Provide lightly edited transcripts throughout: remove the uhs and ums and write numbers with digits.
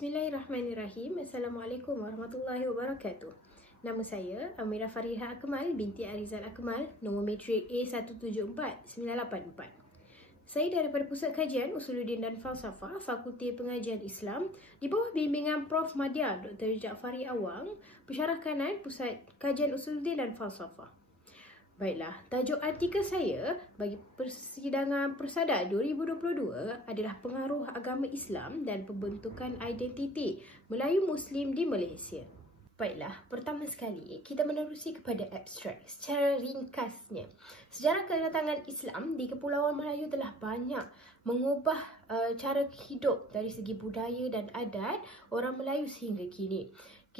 Bismillahirrahmanirrahim. Assalamualaikum warahmatullahi wabarakatuh. Nama saya Amirah Fariha Akmal binti Arizal Akmal, nombor matrik A174-984. Saya daripada Pusat Kajian Usuluddin dan Falsafah, Fakulti Pengajian Islam di bawah bimbingan Prof. Madya Dr. Jaafari Awang, Pensyarah Kanan Pusat Kajian Usuluddin dan Falsafah. Baiklah, tajuk artikel saya bagi persidangan Persada 2022 adalah pengaruh agama Islam dan pembentukan identiti Melayu Muslim di Malaysia. Baiklah, pertama sekali kita menerusi kepada abstrak. Secara ringkasnya, sejarah kedatangan Islam di Kepulauan Melayu telah banyak mengubah cara hidup dari segi budaya dan adat orang Melayu sehingga kini.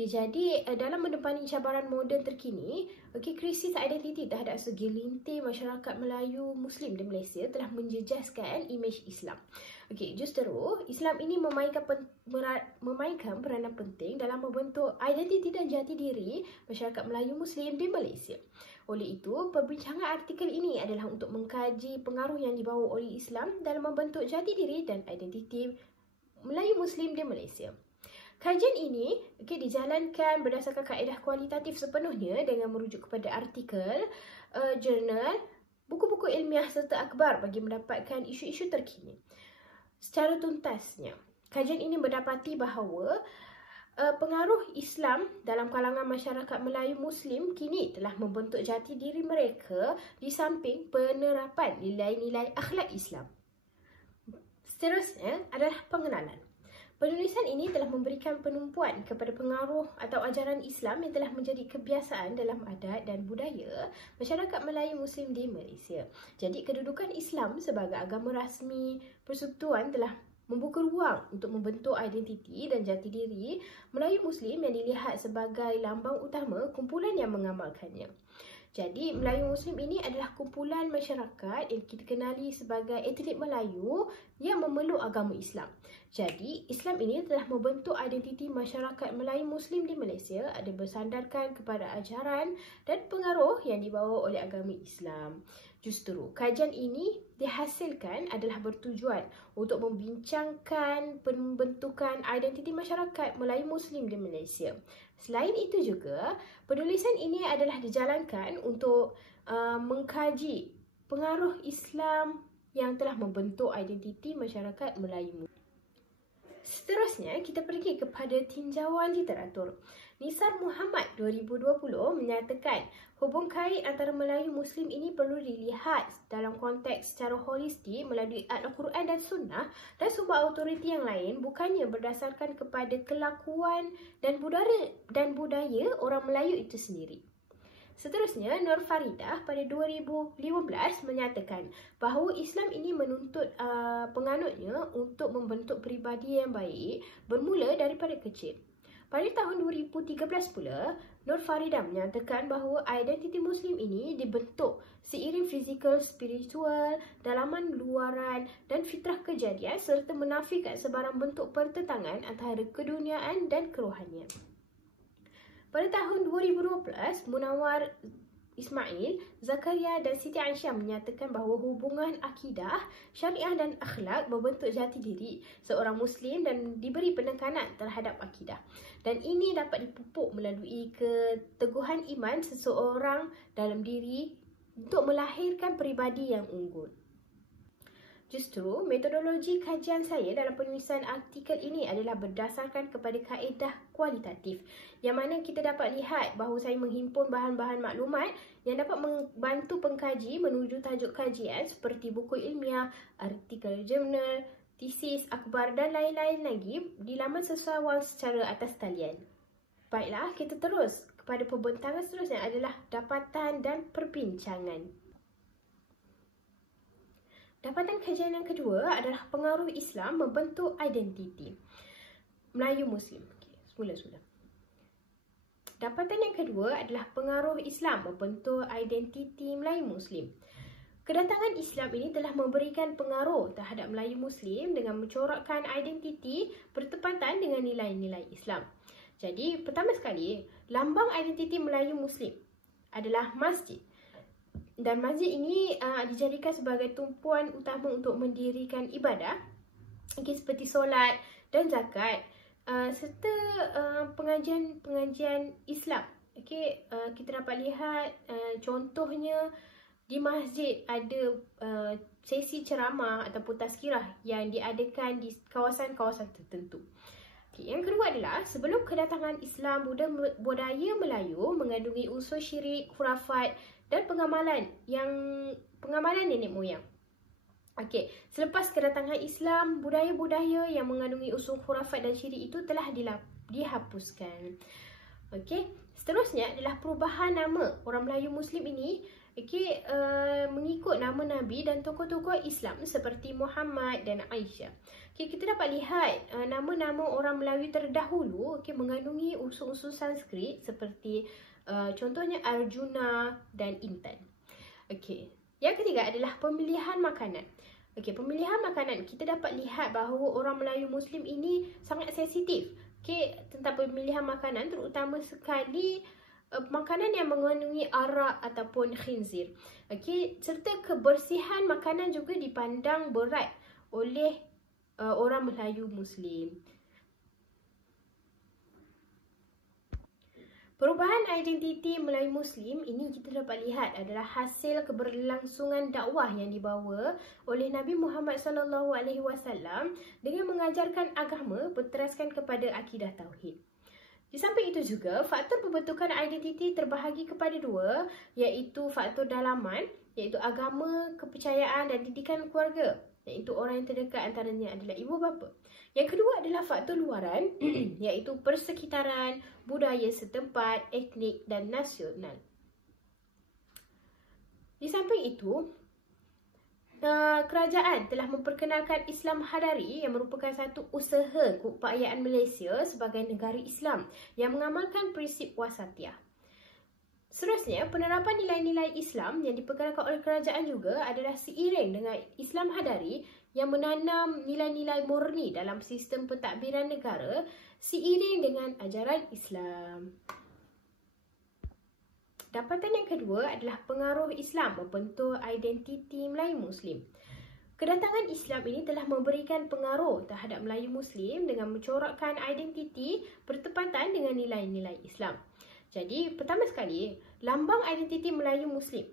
Jadi dalam menepani cabaran moden terkini, krisis identiti terhadap segelintir masyarakat Melayu Muslim di Malaysia telah menjejaskan imej Islam. Justru Islam ini memainkan peranan penting dalam membentuk identiti dan jati diri masyarakat Melayu Muslim di Malaysia. Oleh itu, perbincangan artikel ini adalah untuk mengkaji pengaruh yang dibawa oleh Islam dalam membentuk jati diri dan identiti Melayu Muslim di Malaysia. Kajian ini dijalankan berdasarkan kaedah kualitatif sepenuhnya dengan merujuk kepada artikel, jurnal, buku-buku ilmiah serta akhbar bagi mendapatkan isu-isu terkini. Secara tuntasnya, kajian ini mendapati bahawa pengaruh Islam dalam kalangan masyarakat Melayu Muslim kini telah membentuk jati diri mereka di samping penerapan nilai-nilai akhlak Islam. Seterusnya adalah pengenalan. Penulisan ini telah memberikan penumpuan kepada pengaruh atau ajaran Islam yang telah menjadi kebiasaan dalam adat dan budaya masyarakat Melayu Muslim di Malaysia. Jadi kedudukan Islam sebagai agama rasmi persekutuan telah membuka ruang untuk membentuk identiti dan jati diri Melayu Muslim yang dilihat sebagai lambang utama kumpulan yang mengamalkannya. Jadi, Melayu Muslim ini adalah kumpulan masyarakat yang kita kenali sebagai etnik Melayu yang memeluk agama Islam. Jadi, Islam ini telah membentuk identiti masyarakat Melayu Muslim di Malaysia ada bersandarkan kepada ajaran dan pengaruh yang dibawa oleh agama Islam. Justru, kajian ini dihasilkan adalah bertujuan untuk membincangkan pembentukan identiti masyarakat Melayu Muslim di Malaysia. Selain itu juga, penulisan ini adalah dijalankan untuk mengkaji pengaruh Islam yang telah membentuk identiti masyarakat Melayu. Seterusnya, kita pergi kepada tinjauan literatur. Nisar Muhammad 2020 menyatakan hubung kait antara Melayu Muslim ini perlu dilihat dalam konteks secara holistik melalui Al-Quran dan Sunnah dan sumber autoriti yang lain, bukannya berdasarkan kepada kelakuan dan budaya orang Melayu itu sendiri. Seterusnya, Nur Faridah pada 2015 menyatakan bahawa Islam ini menuntut penganutnya untuk membentuk peribadi yang baik bermula daripada kecil. Pada tahun 2013 pula, Nur Faridah menyatakan bahawa identiti Muslim ini dibentuk seiring fizikal, spiritual, dalaman luaran dan fitrah kejadian serta menafikan sebarang bentuk pertentangan antara keduniaan dan kerohanian. Pada tahun 2012, Munawar Ismail, Zakaria dan Siti Aisyah menyatakan bahawa hubungan akidah, syariah dan akhlak membentuk jati diri seorang Muslim dan diberi penekanan terhadap akidah. Dan ini dapat dipupuk melalui keteguhan iman seseorang dalam diri untuk melahirkan peribadi yang unggul. Justru, metodologi kajian saya dalam penulisan artikel ini adalah berdasarkan kepada kaedah kualitatif yang mana kita dapat lihat bahawa saya menghimpun bahan-bahan maklumat yang dapat membantu pengkaji menuju tajuk kajian seperti buku ilmiah, artikel jurnal, tesis, akhbar dan lain-lain lagi di laman sesuai secara atas talian. Baiklah, kita terus kepada pembentangan seterusnya adalah dapatan dan perbincangan. Dapatan kajian yang kedua adalah pengaruh Islam membentuk identiti Melayu Muslim. Semula. Dapatan yang kedua adalah pengaruh Islam membentuk identiti Melayu Muslim. Kedatangan Islam ini telah memberikan pengaruh terhadap Melayu Muslim dengan mencorakkan identiti bertepatan dengan nilai-nilai Islam. Jadi, pertama sekali, lambang identiti Melayu Muslim adalah masjid. Dan masjid ini dijadikan sebagai tumpuan utama untuk mendirikan ibadah seperti solat dan zakat serta pengajian Islam. Okey, kita dapat lihat contohnya di masjid ada sesi ceramah ataupun tazkirah yang diadakan di kawasan-kawasan tertentu. Okay, yang kedua adalah sebelum kedatangan Islam, budaya Melayu mengandungi unsur syirik, khurafat dan pengamalan nenek moyang. Okey, selepas kedatangan Islam, budaya-budaya yang mengandungi unsur khurafat dan syirik itu telah dihapuskan. Okey, seterusnya adalah perubahan nama orang Melayu Muslim ini. Okey, mengikut nama Nabi dan tokoh-tokoh Islam seperti Muhammad dan Aisyah. Okey, kita dapat lihat nama-nama orang Melayu terdahulu mengandungi unsur-unsur Sanskrit seperti contohnya Arjuna dan Intan. Okey, yang ketiga adalah pemilihan makanan. Okey, pemilihan makanan kita dapat lihat bahawa orang Melayu Muslim ini sangat sensitif. Okey, tentang pemilihan makanan, terutama sekali makanan yang mengandungi arak ataupun khinzir. Okey, serta kebersihan makanan juga dipandang berat oleh orang Melayu Muslim. Perubahan identiti Melayu Muslim ini kita dapat lihat adalah hasil keberlangsungan dakwah yang dibawa oleh Nabi Muhammad SAW dengan mengajarkan agama berteraskan kepada akidah tauhid. Di samping itu juga, faktor pembentukan identiti terbahagi kepada dua, iaitu faktor dalaman, iaitu agama, kepercayaan dan didikan keluarga, iaitu orang yang terdekat antaranya adalah ibu bapa. Yang kedua adalah faktor luaran, iaitu persekitaran, budaya setempat, etnik dan nasional. Di samping itu, kerajaan telah memperkenalkan Islam Hadari yang merupakan satu usaha keupayaan Malaysia sebagai negara Islam yang mengamalkan prinsip wasatiyah. Seterusnya, penerapan nilai-nilai Islam yang diperkenalkan oleh kerajaan juga adalah seiring dengan Islam Hadari yang menanam nilai-nilai murni dalam sistem pentadbiran negara seiring dengan ajaran Islam. Dapatan yang kedua adalah pengaruh Islam membentuk identiti Melayu Muslim. Kedatangan Islam ini telah memberikan pengaruh terhadap Melayu Muslim dengan mencorakkan identiti bertepatan dengan nilai-nilai Islam. Jadi, pertama sekali, lambang identiti Melayu Muslim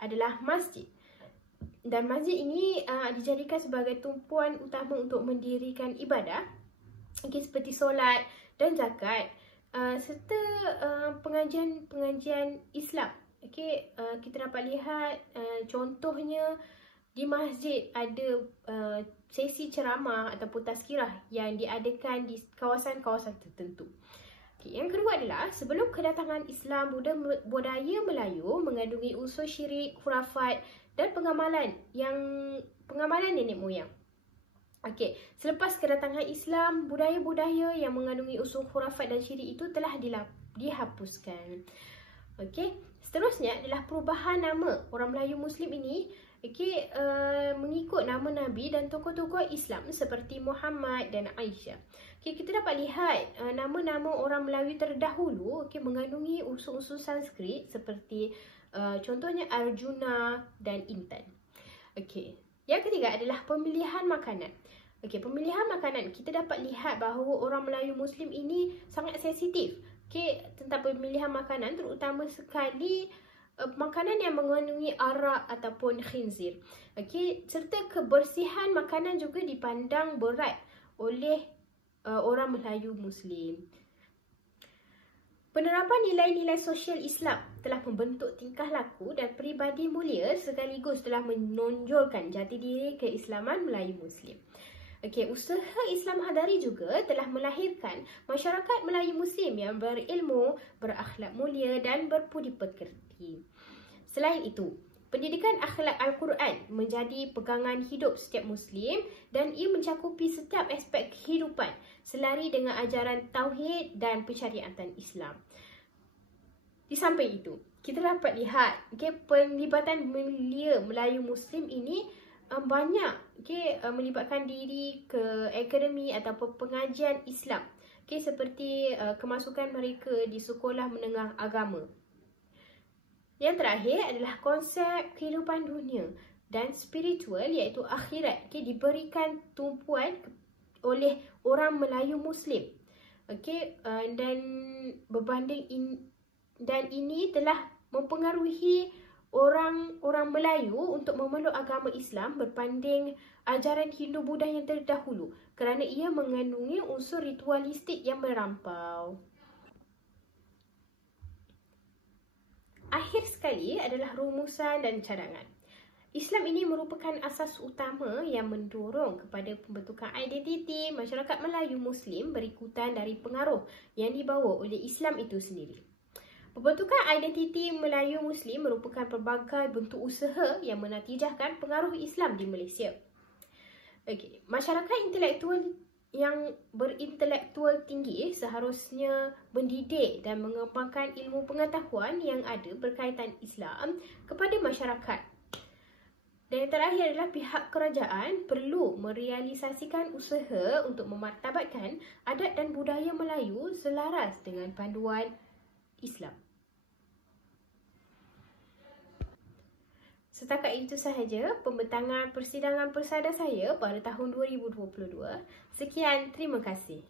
adalah masjid. Dan masjid ini dijadikan sebagai tumpuan utama untuk mendirikan ibadah, seperti solat dan zakat. Serta pengajian Islam. Okey, kita dapat lihat contohnya di masjid ada sesi ceramah ataupun tazkirah yang diadakan di kawasan-kawasan tertentu. Okay, yang kedua adalah sebelum kedatangan Islam, budaya Melayu mengandungi unsur syirik, khurafat dan pengamalan nenek moyang. Okey, selepas kedatangan Islam, budaya-budaya yang mengandungi unsur khurafat dan syirik itu telah dihapuskan. Okey, seterusnya adalah perubahan nama orang Melayu Muslim ini. Okey, mengikut nama Nabi dan tokoh-tokoh Islam seperti Muhammad dan Aisyah. Okey, kita dapat lihat nama-nama orang Melayu terdahulu mengandungi unsur-unsur Sanskrit seperti contohnya Arjuna dan Intan. Okey, yang ketiga adalah pemilihan makanan. Okey, pemilihan makanan kita dapat lihat bahawa orang Melayu Muslim ini sangat sensitif. Okey, tentang pemilihan makanan, terutama sekali makanan yang mengandungi arak ataupun khinzir. Okey, serta kebersihan makanan juga dipandang berat oleh orang Melayu Muslim. Penerapan nilai-nilai sosial Islam telah membentuk tingkah laku dan peribadi mulia sekaligus telah menonjolkan jati diri keislaman Melayu Muslim. Okey, usaha Islam Hadari juga telah melahirkan masyarakat Melayu Muslim yang berilmu, berakhlak mulia dan berbudi pekerti. Selain itu, pendidikan akhlak Al-Quran menjadi pegangan hidup setiap Muslim dan ia mencakupi setiap aspek kehidupan selari dengan ajaran Tauhid dan pensyariatan Islam. Di samping itu, kita dapat lihat penglibatan belia Melayu Muslim ini banyak melibatkan diri ke akademi ataupun pengajian Islam seperti kemasukan mereka di sekolah menengah agama. Yang terakhir adalah konsep kehidupan dunia dan spiritual iaitu akhirat diberikan tumpuan oleh orang Melayu Muslim. Okey, dan dan ini telah mempengaruhi orang Melayu untuk memeluk agama Islam berbanding ajaran Hindu Buddha yang terdahulu kerana ia mengandungi unsur ritualistik yang melampau. Akhir sekali adalah rumusan dan cadangan. Islam ini merupakan asas utama yang mendorong kepada pembentukan identiti masyarakat Melayu Muslim berikutan dari pengaruh yang dibawa oleh Islam itu sendiri. Pembentukan identiti Melayu Muslim merupakan pelbagai bentuk usaha yang menatijahkan pengaruh Islam di Malaysia. Okey, masyarakat intelektual yang berintelektual tinggi seharusnya mendidik dan mengembangkan ilmu pengetahuan yang ada berkaitan Islam kepada masyarakat. Dan yang terakhir adalah pihak kerajaan perlu merealisasikan usaha untuk memartabatkan adat dan budaya Melayu selaras dengan panduan Islam. Setakat itu sahaja pembentangan persidangan persada saya pada tahun 2022. Sekian, terima kasih.